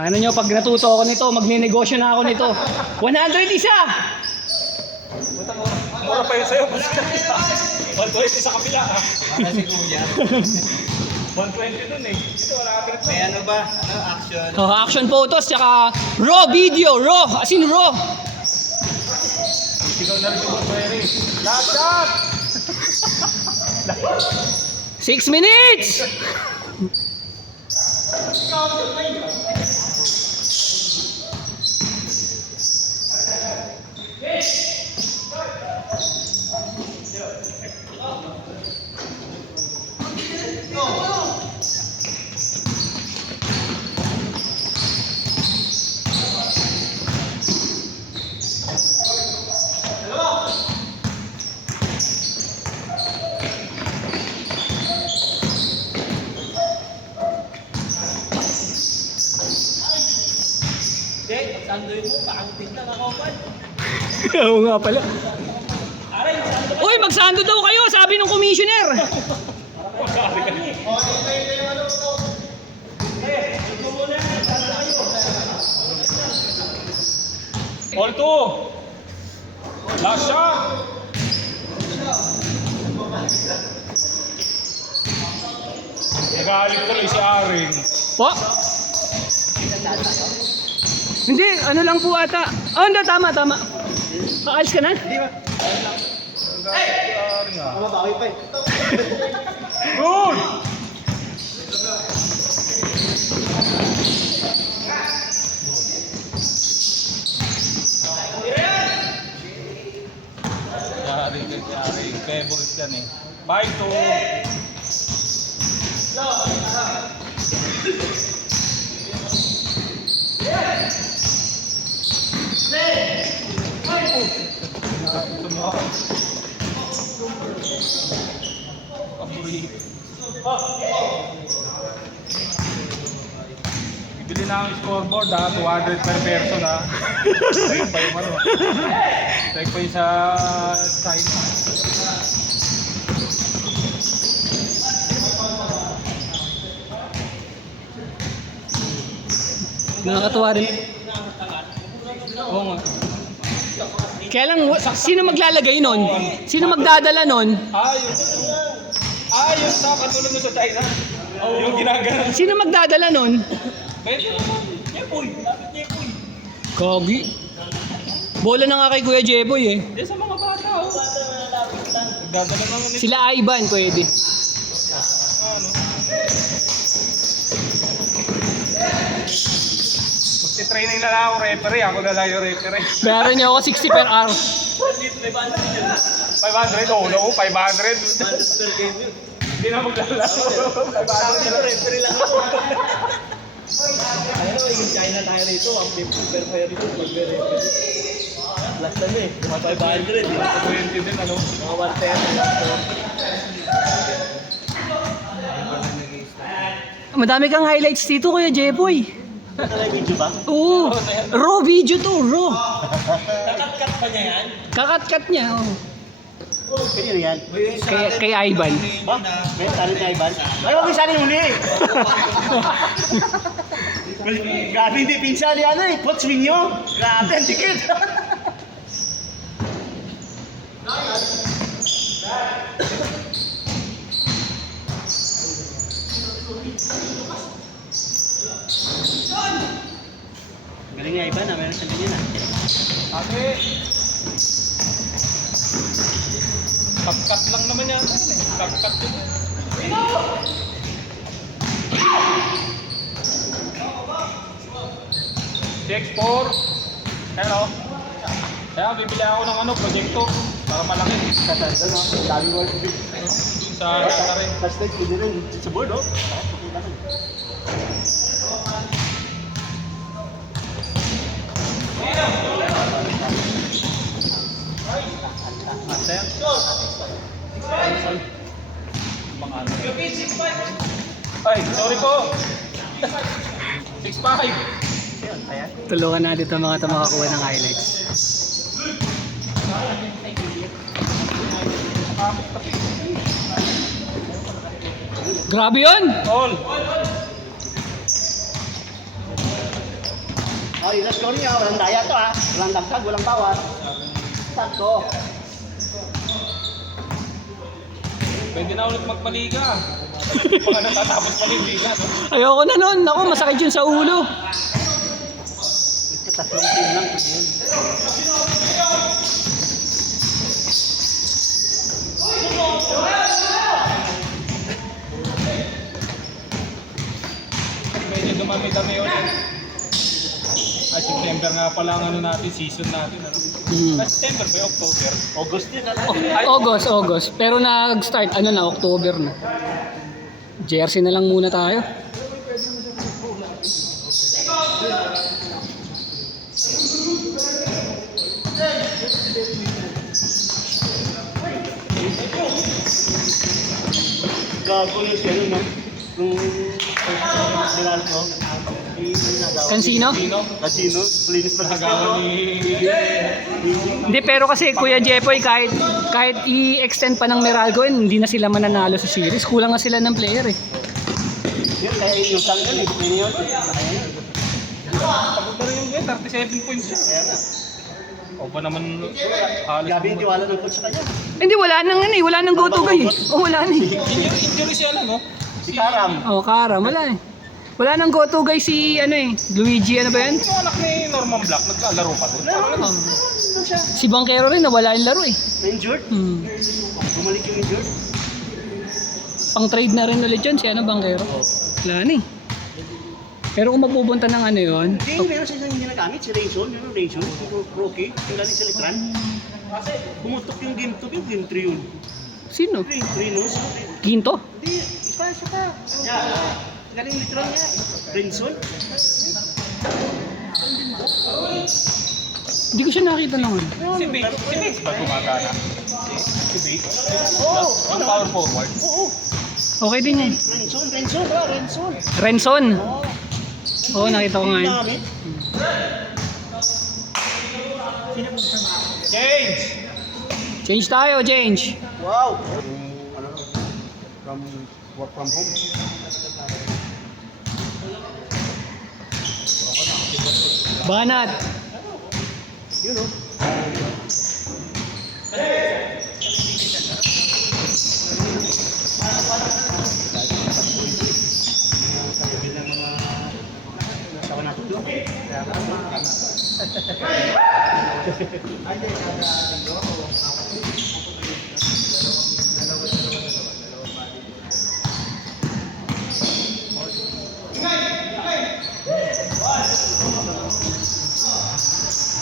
Ano nyo, pag natuto ako nito, magninegosyo na ako nito. 100 isa! Mura pa yun sa'yo. 120 sa kapila. Para si Kuya. 120 dun eh. Ito wala ka pinag. May ano ba? Ano, action? Oh, action photos, tsaka raw video, raw, as in raw. Ikaw na rin si Boss Mary. Last shot! 6 minutes! Sandoy mo, bakang tinta na kopal. Oo nga pala. Uy, magsando daw kayo, sabi ng commissioner. All two. Last shot. Nagalit tuloy si Aring. Po? Hindi, ano lang po ata. Oh, hindi, tama. Kaalis ka na? Aring ah. Mabawi pa eh. Good! Aring. Favorite yan eh. 5-2. Bibili na ang scoreboard ha, 200 per person ha. Tayo pa yung ano. Tayo pa yung sa China. Nakakatuwa rin. Oo nga. Kaya lang, sino maglalagay nun? Sino magdadala nun? Yung sa katulad mo sa China. Yung ginagano. Sino magdadala nun? Pwede naman. Jepoy. Dapat Jepoy. Kogi. Bola na nga kay Kuya Jeboy eh. Yan sa mga bata oh. Nagdadala naman nito. Sila Ivan pwede. Ano? Magti-training na lang ako referee. Ako na lang yung referee. Bayaran niyo ako 60 per hour. 500? Oo, no, 500. Hindi na maglalaro. 500 na lang. Referee lang ako. Ano, yung China tayo rito, ang 50 per player rito, mag-referee. Last time eh, mga 500 eh. 20 din ano. Mga 110. Madami kang highlights dito Kuya Jeboy. Ito na yung video ba? Oo. Raw video to, raw. Kakat-kat pa niya yan? Kakat-kat niya. Oh. Kanya na yan? Kay Ivan. Ba? May sali na Ivan? Ay, huwag yung sali huli! Grabe hindi pinsali ano eh, Coach Minyo. Grabe, ang dikit. Galing nga Ivan, meron sa ganyan ah. Ate! Pagkat lang naman yan. Pagkat yun. Check 4. Hello. Kaya bibili ako ng ano, proyekto. Para malaki. Katanda no? Dami mo yung big. Sa data rin. Hashtag, hindi rin. Sa board oh. Master. Mga ano. Ay, sorry po. 6'5". Tulungan natin itong mga makakuha ng highlights. Grabe yun! All. Okay, let's go niyo. Walang daya to ha. Walang dagdag, walang bawat. Sakto. Pwede na ulit magpaliga. Hindi pa nga natatapos paliga. No? Ayoko na nun. Ako, masakit yun sa ulo. Tatlong team lang. Yun. Medyo dumami-dami ulit. Ay, September nga pala ang ano natin, season natin. Ano? Hmm. September ba? October? August din. Ano? August. Pero nag-start, ano na, October na. Jersey na lang muna tayo. Gago yung sino, no? Nung sinal ko. Kansino? Casino. Linis pa Nakagawa ni... Hindi, pero kasi Kuya Jepoy, kahit i-extend pa ng Meralco, hindi na sila mananalo sa series. Kulang na sila ng player eh. Yun, kaya yung tanggal eh. Yun yun. Pagod na rin yung 37 points siya. Kaya nga. O ba naman halos... Gabi yung tiwala ng coach sa kanya. Hindi, wala nang go-to guy. Wala na eh. Injury siya lang, no? Si Karam. Karam, wala eh. Wala nang go-to guy si, Luigi, ano ba yan? Yung anak ni Norman Black, naglalaro pa doon. Oh. Si Banquero rin, nawala yung laro eh. Na-injured? Hmm. Bumalik yung injured? Pang-trade na rin ulit yun, si Banquero. Wala na eh. Pero kung magpupunta ng ano yun, Hindi, meron siya hindi nagamit. Si Rayson, yung Rayson, yung rookie, yung galing sa Litran. Kasi pumutok yung game 2, yung game 3 yun. sino? Rinos? Quinto? Hindi, isa pa. Yeah. Galing Litran niya. Rayson? Hindi ko siya nakita naman. Si Bates ba gumagana? Si Bates? Oo. Yung power forward? Oo. Okay din yun. Renson. Renson. Oo. Oo, nakita ko nga yun. Namin. Change! Change tayo, change. Wow. Ano? From work from home. Banat. You know. Nasa natin doon.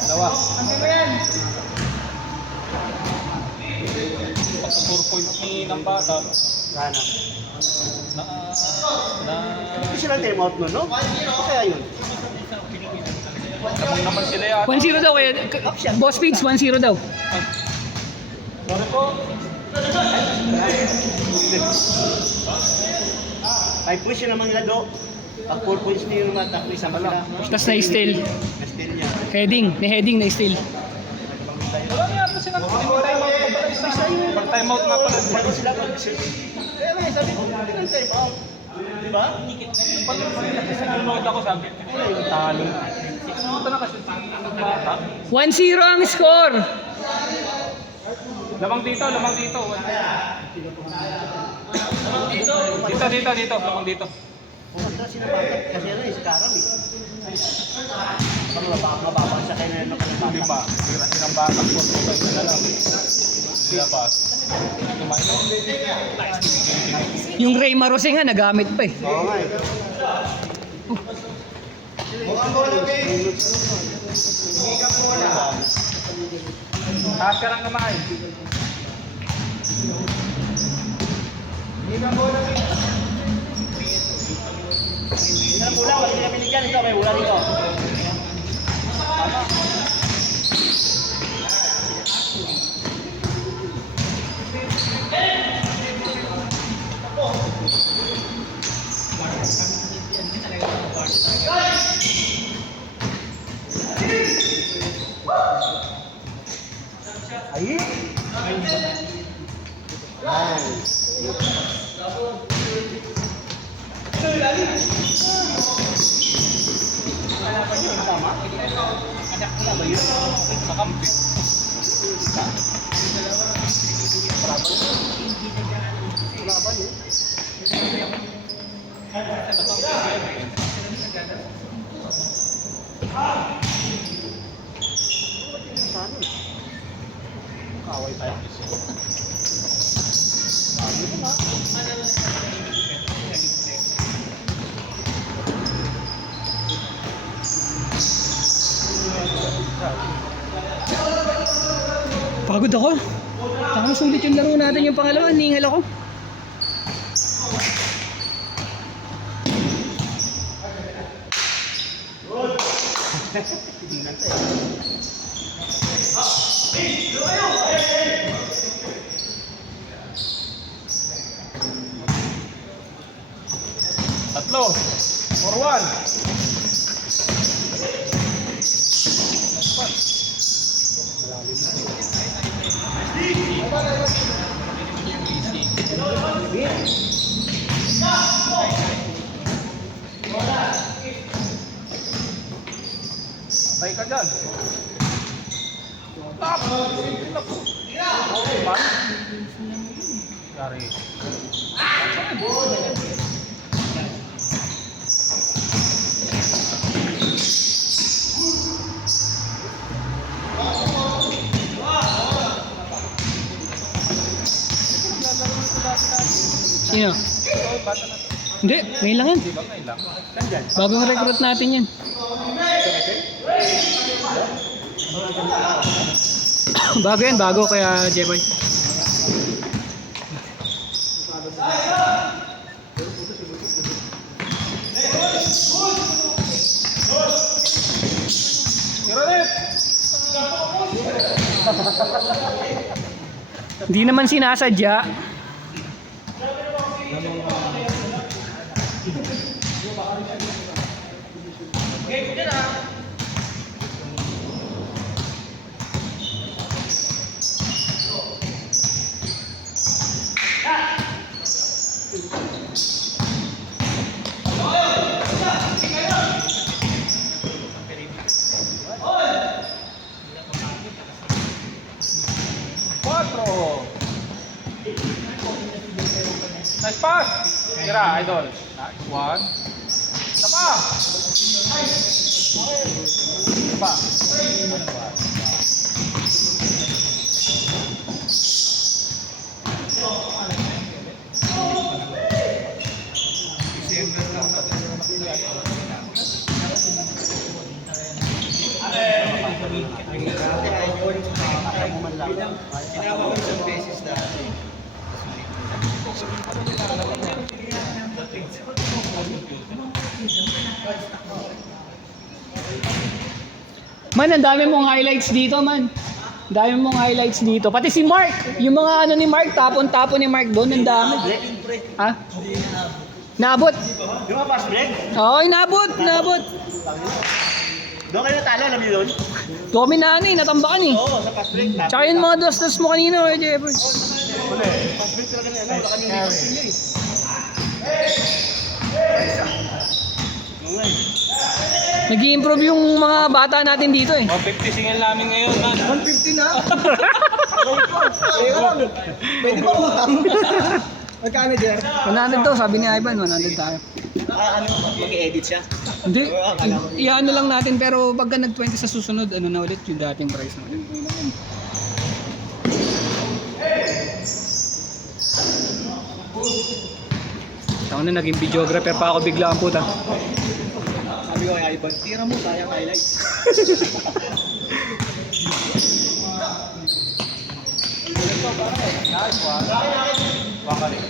Dalawa. Pag 4 points ni ng bata, Sana. na Hindi sila time out nun, no? O kaya yun? namang naman sila yata. 1-0 daw kaya. Boss Pigs, 1-0 daw. Sorry po. Ay, push yun naman nila do. Pag 4 points niyo yung mata, isang sila. Tapos na-steal. Na-steal niya. Heading, may heading na-steal. Wala nga pa sila. Pag time out nga pala. Bago sila mag-sit. Kaya nga, sabi ko, hindi ng time out. Di ba? Pag nanonood ako sabi, talo. 6 minuto na kasi ng bata. 1-0 ang score. Lamang dito. Dito. Lamang dito. Pumunta sila bata. Kasi ano eh, si Karam eh. Parang mababa siya kayo na ng Di bata. ba? Tira silang bata po. Tutay na lang. Sila ba? Yung Ray Marose nga, nagamit pa eh. Oo nga eh. Taas ka lang naman. Hindi na pula, wala nila binigyan. Ito, may wala dito. Ay! Tama? Wala ba yun? Makampi. Wala ba yun? Saan yun? Kaway tayo. Pagod ako. Saka masulit yung laro natin yung pangalawa. Ningal ako. Tatlo. For one. Patay ka dyan. Stop! Man. Sorry. Sino? Hindi, ngayon lang yan. Di ba ngayon lang? Bagong recruit natin yan. Bago yan, bago kaya Jeboy. Hindi naman sinasadya. Quatro. Nice pass. Tira, idol. Nice one. Tapa. Tapa. Man, ang dami mong highlights dito, man. Ang dami mong highlights dito. Pati si Mark. Yung mga ano ni Mark, tapon-tapon ni Mark doon, ang dami. Ha? Naabot. Yung mga pass break? Oo, naabot, naabot. Doon kayo natalo, alam niyo doon? Domi na ano eh, natambakan eh. Oo, sa pass break. Tsaka yung mga dos-dos mo kanina, Kuya Jeboy. Pass break talaga na, wala kami weakness niya eh. Nag-i-improve yung mga bata natin dito eh. 150 single namin ngayon, man. 150 na? Pwede ba utang? Magkano, Jer? 100 daw, sabi ni Ivan, 100 tayo. Ano, mag-i-edit siya? Hindi, i-ano lang natin pero pagka nag-20 sa susunod, ano na ulit yung dating price mo. Ako na naging videographer pa ako bigla ang puta. Sabi ko kay Ivan, tira mo, sayang highlights. Nice one. Baka rin.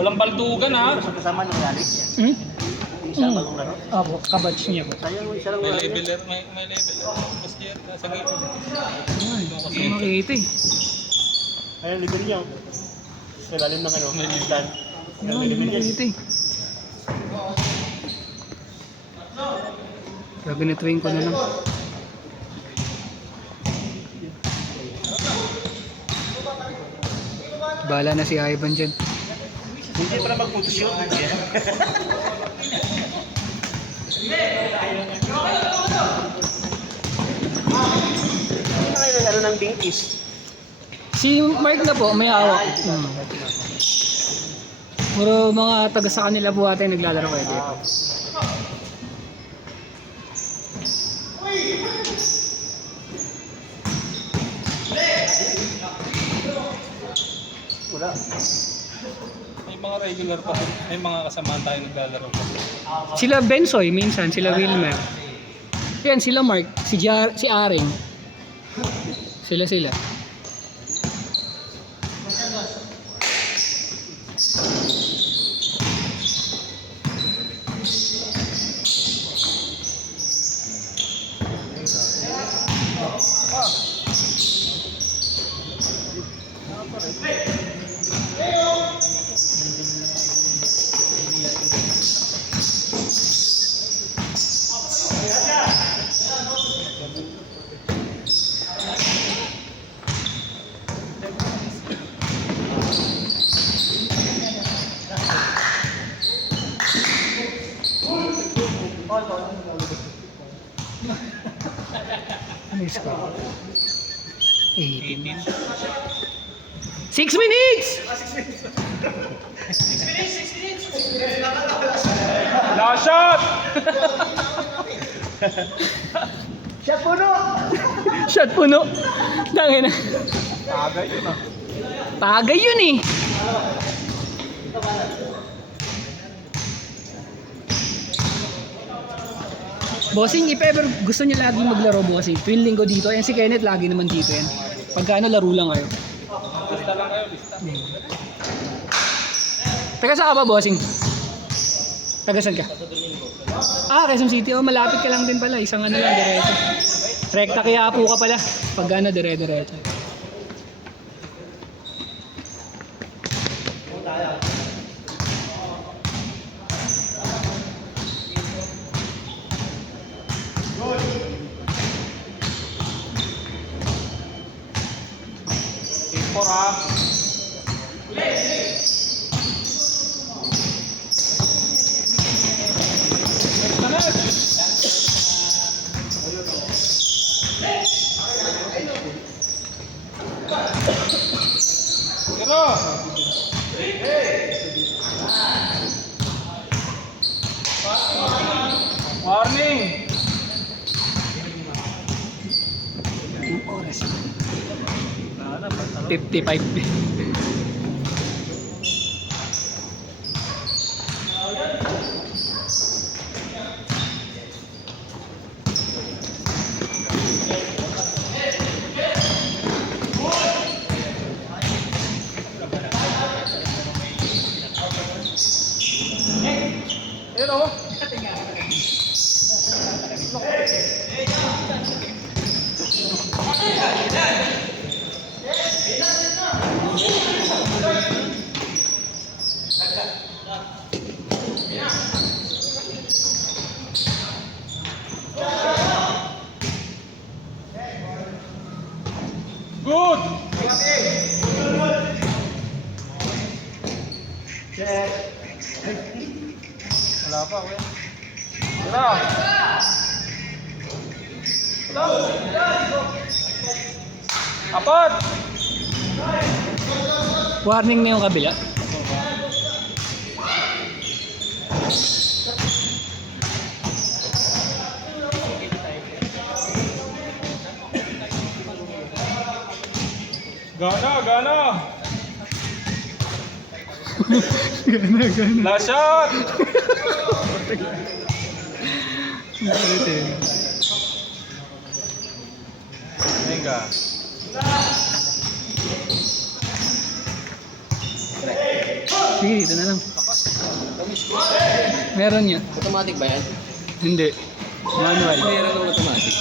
Walang baldugan ha. Kasama ng Alex. Hmm? Isa bagong laro. Opo, kabatch niya po. Sayang mo, isa lang May laro. leveler, may leveler. Mas yan, nasa gate. Ay, makita eh. Ayun, libre niya. Sa lalim ng ano, islan. Ay, makita eh. Sabi na train ko na lang. Bahala na si Ivan dyan. Hindi para magputos yun. Hindi na kayo nag-ano ng bingkis. Si Mark na po, may hawak. Puro mga taga sa kanila po ata yung naglalaro kayo dito. Wala. May mga regular pa. May mga kasamaan tayo naglalaro pa. Sila Bensoy minsan, sila Wilmer. Yan, sila Mark, si Aring. Sila. Ano yung score? 18. 6 minutes! Last shot! Shot puno! Tangin na. Tagay yun ah. Tagay yun eh. Bossing, if ever gusto niyo lagi maglaro bossing, tuwing linggo dito, yan si Kenneth lagi naman dito yan. Pagka ano, laro lang kayo. Lista lang kayo, lista. Taga saan ka ba, bossing? Taga saan ka? Quezon City. Oh, malapit ka lang din pala. Isang ano lang, diretso. Rekta kaya po ka pala. Pag ano, dire-diretso. Impor ah. Pero warning. Oras. 55. Pero good. Wala pa, okay. Tira. Apat. Warning na yung kabila. Gana. Gana. Last shot. Venga. Sige, dito na lang. Meron yun. Automatic ba yan? Hindi. Manual. Meron ng automatic.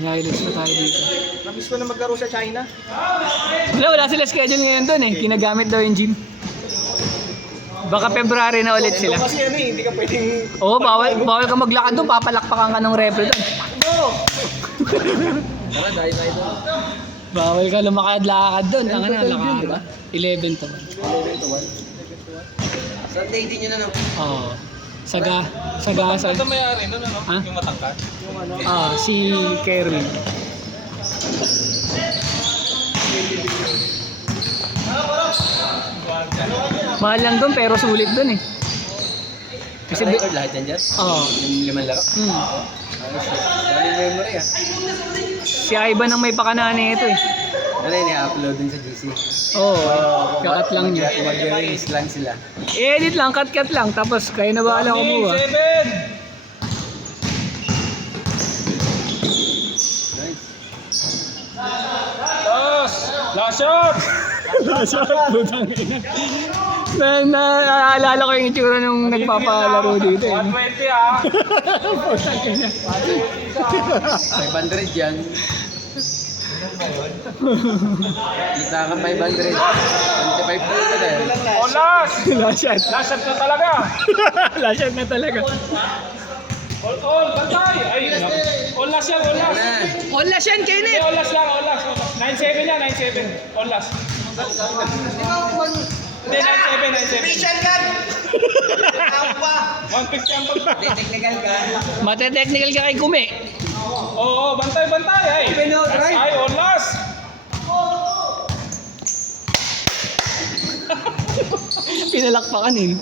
Highlights na tayo dito. Nabis ko na maglaro sa China. Wala sila schedule ngayon doon eh. Kinagamit daw yung gym. Baka February na ulit sila. Kasi ano eh, hindi ka pwedeng... Oo, bawal ka maglakad doon. Papalakpakan ka ng referee doon. Go! Tara, dahil tayo doon. Bawal ka lumakad-lakad doon. Tanga na, lakad. 11 to 1. Sunday din yun ano? Oo. Saga. Ito may-ari nun, ano? Ha? Yung matangkad. Si Kerwin. Mahal lang doon pero sulit doon eh. Kasi Record lahat yan, Jess? Oo. Yung 5 laro? Hmm. Daming memory ah. Si Ivan ang may pakana nito eh. Ano yun, i-upload din sa GC. Oo. Kakat lang niya. Mag-release lang sila. I-edit lang, cut lang. Tapos kayo na bahala kumuha. 7! Nice. Last shot! Naaalala ko yung itsura nung nagpapalaro dito eh. 120 ah! 500 yan. Kita ka 500. 25 pa dahil. Oh, last! Last shot. Last shot na talaga! Last shot na talaga. All, bantay! Ay, all last yan, all last! All last yan, Hindi, Kenneth! all last lang, all last. 9-7 yan, 9-7. All last. Hindi, 9-7, 9-7. Mission gun! Tao pa! 150 ang pagpa. Technical ka. Mate-technical ka kay Kume. Oo, bantay, bantay! Ay, ay, all last! Pinalakpakan eh.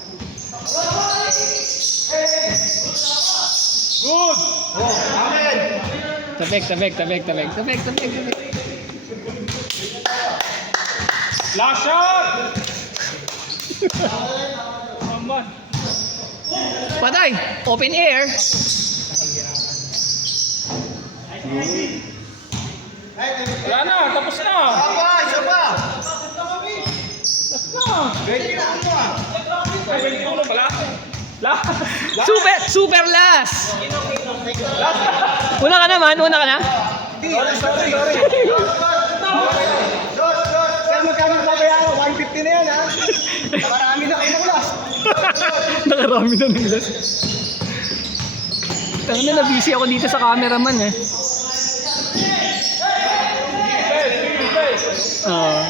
Good! Tabek. Last shot! Naman. Patay! Open air! Wala na, tapos na. Isa pa! Tapos na. Ay, 21 pala. Last. Super last! Una ka na? Sorry. Sir, magkano babayaran? 150 na yan, ha? Marami na kayo ng last. Nakarami na ng last. Tanga na, busy ako dito sa cameraman eh. Ah.